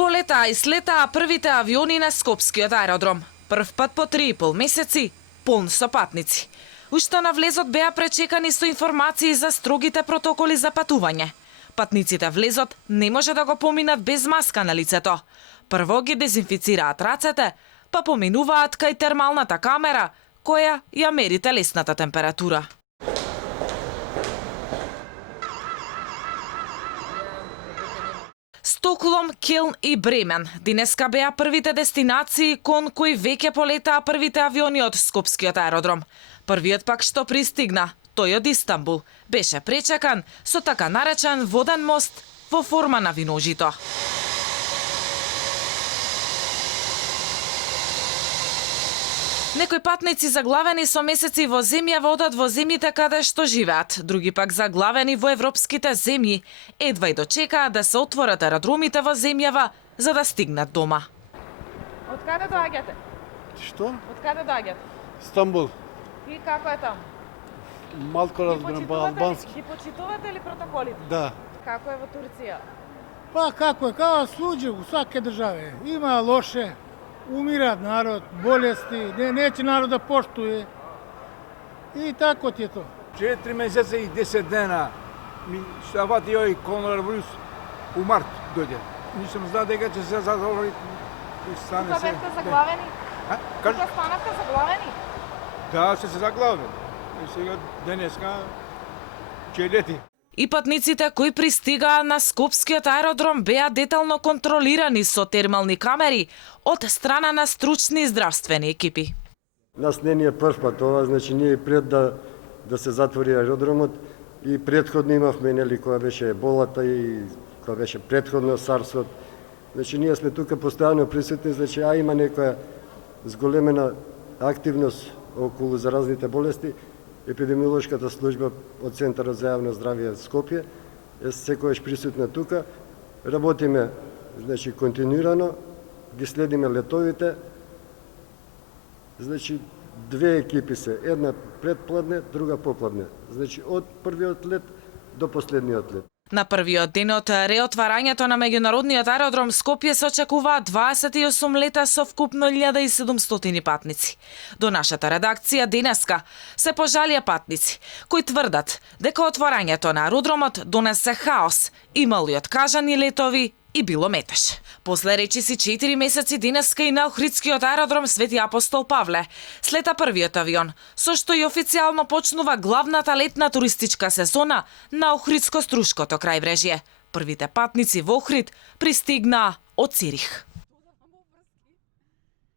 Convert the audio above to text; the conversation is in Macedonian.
Полетаа и слетаа првите авиони на Скопскиот аеродром. Прв пат по 3,5 месеци, полн со патници. Уште на влезот беа пречекани со информации за строгите протоколи за патување. Патниците влезот не може да го поминат без маска на лицето. Прво ги дезинфицираат рацете, па поминуваат кај термалната камера, која ја мери телесната температура. Стокхолм, Келн и Бремен денеска беа првите дестинации кон кои веќе полетаа првите авиони од Скопскиот аеродром. Првиот пак што пристигна, тој од Истанбул, беше пречекан со така наречен воден мост во форма на виножито. Некои патници заглавени со месеци во земјава одат во земјите каде што живеат, други пак заглавени во европските земји, едва и дочекаат да се отворат аеродромите во земјава за да стигнат дома. Од каде доаѓате? Што? Од каде доаѓате? Стамбул. И како е таму? Малку разбирам по албански. Ги почитувате ли протоколите? Да. Како е во Турција? Па како е, као случај у сваке државе. Има лоше, умираат народ, болести, неće народ да поштуе. И тако ти е то. 4 месеца и 10 дена ми ставати ој коронавирус у март дојде. Ништо знае дека ќе се затвори и стане Тука се. бевте заглавени? Кажи? Тука станавте заглавени? Да, се заглавен. И сега денеска ќе лети. И патниците кои пристигаа на Скопскиот аеродром беа детално контролирани со термални камери од страна на стручни здравствени екипи. Нас не ни е прв пат ова, значи ние пред да се затвори аеродромот и претходно имавме нели која беше еболата и која беше претходно сарсот. Значи ние сме тука постојано присутни, значи има некоја зголемена активност околу заразните болести. Епидемиолошката служба од Центарот за јавно здравје Скопје е секојаш присутна тука. Работиме значи континуирано, ги следиме летовите. Значи две екипи се, една предпладне, друга попладне. Значи од првиот лет до последниот лет. На првиот ден од реотварањето на меѓународниот аеродром Скопје се очекуваат 28 лета со вкупно 1700 патници. До нашата редакција денеска се пожалија патници, кои тврдат дека отворањето на аеродромот донесе хаос, имало и откажани летови и било метеж. После речиси 4 месеци денеска и на Охридскиот аеродром Свети Апостол Павле слета првиот авион, со што и официјално почнува главната летна туристичка сезона на Охридско-Струшкото крајбрежје. Првите патници во Охрид пристигнаа од Цирих.